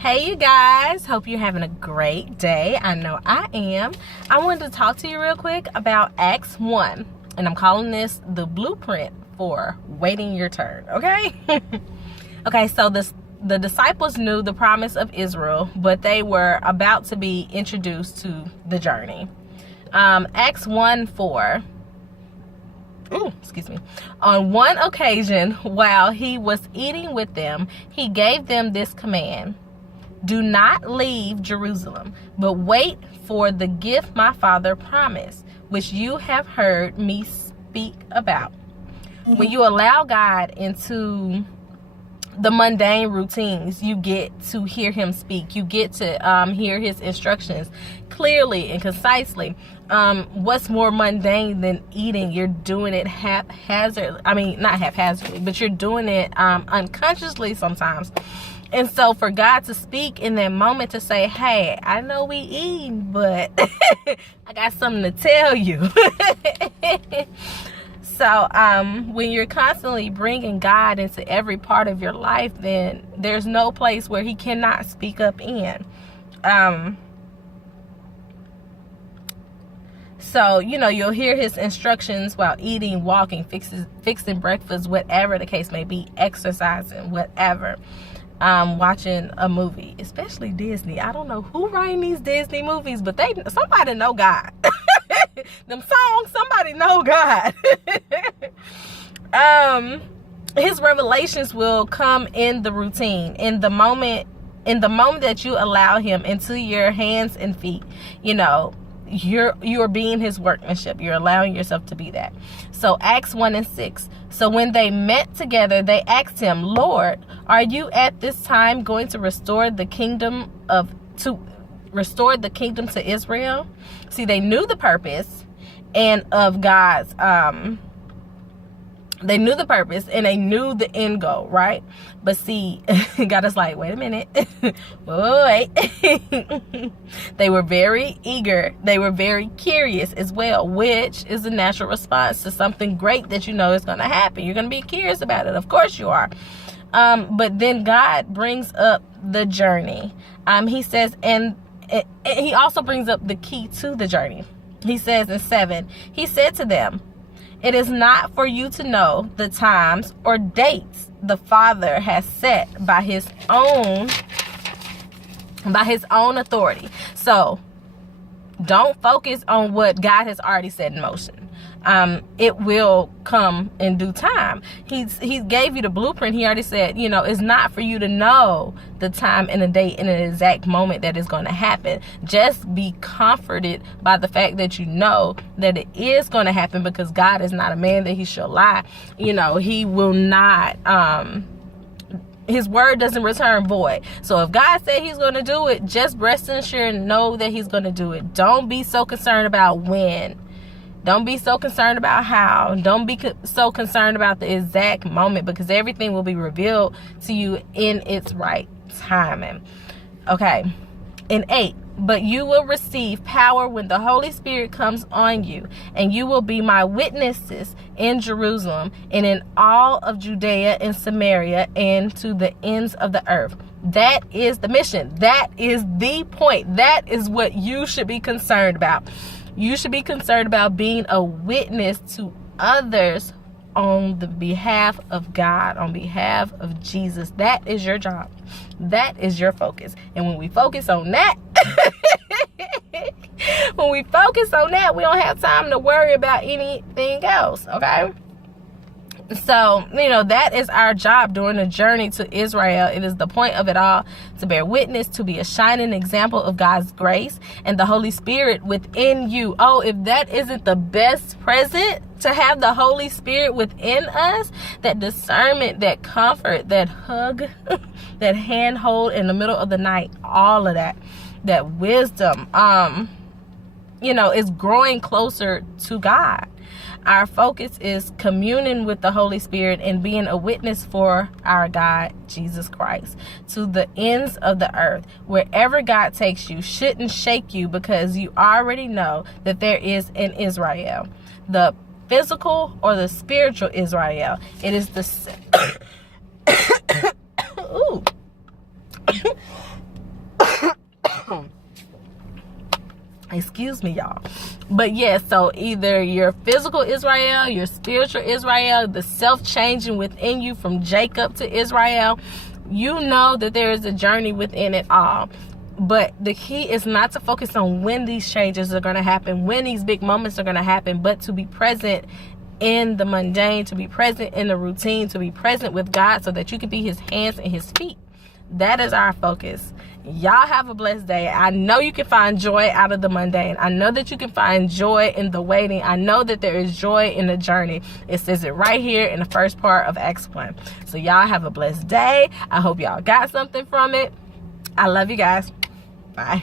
Hey you guys, hope you're having a great day. I know I am. I wanted to talk to you real quick about Acts 1, and I'm calling this the blueprint for waiting your turn, okay? Okay, so the disciples knew the promise of Israel, but they were about to be introduced to the journey. Acts 1:4. On one occasion, while he was eating with them, he gave them this command: do not leave Jerusalem, but wait for the gift my Father promised, which you have heard me speak about. When you allow God into the mundane routines, you get to hear him speak. You get to hear his instructions clearly and concisely. What's more mundane than eating? You're doing it haphazard. I mean, not haphazardly, but you're doing it unconsciously sometimes. And so for God to speak in that moment, to say, hey, I know we eating, but I got something to tell you. So when you're constantly bringing God into every part of your life, then there's no place where he cannot speak up in. So, you'll hear his instructions while eating, walking, fixing breakfast, whatever the case may be, exercising, whatever. Watching a movie, especially Disney. I don't know who writing these Disney movies, but somebody know God. Them songs, somebody know God. His revelations will come in the routine, in the moment that you allow him into your hands and feet. You're being his workmanship. You're allowing yourself to be that. So Acts 1:6. So when they met together, they asked him, Lord, are you at this time going to restore the kingdom to Israel? See, they knew the purpose and of God's they knew the purpose and they knew the end goal, right? But see, God is like, wait a minute. wait. They were very eager. They were very curious as well, which is a natural response to something great that you know is going to happen. You're going to be curious about it. Of course you are. But then God brings up the journey. He says, and he also brings up the key to the journey. He says in 7, he said to them, it is not for you to know the times or dates the Father has set by his own authority. So don't focus on what God has already set in motion. It will come in due time. He gave you the blueprint. He already said, it's not for you to know the time and the date and the exact moment that is going to happen. Just be comforted by the fact that you know that it is going to happen, because God is not a man that he shall lie. He will not, his word doesn't return void. So if God said he's going to do it, just rest assured and know that he's going to do it. Don't be so concerned about when. Don't be so concerned about how. Don't be so concerned about the exact moment, because everything will be revealed to you in its right timing. Okay. In 8, but you will receive power when the Holy Spirit comes on you, and you will be my witnesses in Jerusalem and in all of Judea and Samaria and to the ends of the earth. That is the mission. That is the point. That is what you should be concerned about. You should be concerned about being a witness to others on the behalf of God, on behalf of Jesus. That is your job. That is your focus. And when we focus on that, we don't have time to worry about anything else, okay? So, that is our job during the journey to Israel. It is the point of it all to bear witness, to be a shining example of God's grace and the Holy Spirit within you. Oh, if that isn't the best present, to have the Holy Spirit within us, that discernment, that comfort, that hug, that handhold in the middle of the night, all of that wisdom, is growing closer to God. Our focus is communing with the Holy Spirit and being a witness for our God, Jesus Christ, to the ends of the earth. Wherever God takes you shouldn't shake you, because you already know that there is an Israel, the physical or the spiritual Israel. It is the Excuse me, y'all. But yes, so either your physical Israel, your spiritual Israel, the self-changing within you from Jacob to Israel, you know that there is a journey within it all. But the key is not to focus on when these changes are going to happen, when these big moments are going to happen, but to be present in the mundane, to be present in the routine, to be present with God so that you can be his hands and his feet. That is our focus. Y'all have a blessed day. I know you can find joy out of the mundane. I know that you can find joy in the waiting. I know that there is joy in the journey. It says it right here in the first part of Acts 1. So y'all have a blessed day. I hope y'all got something from it. I love you guys. Bye.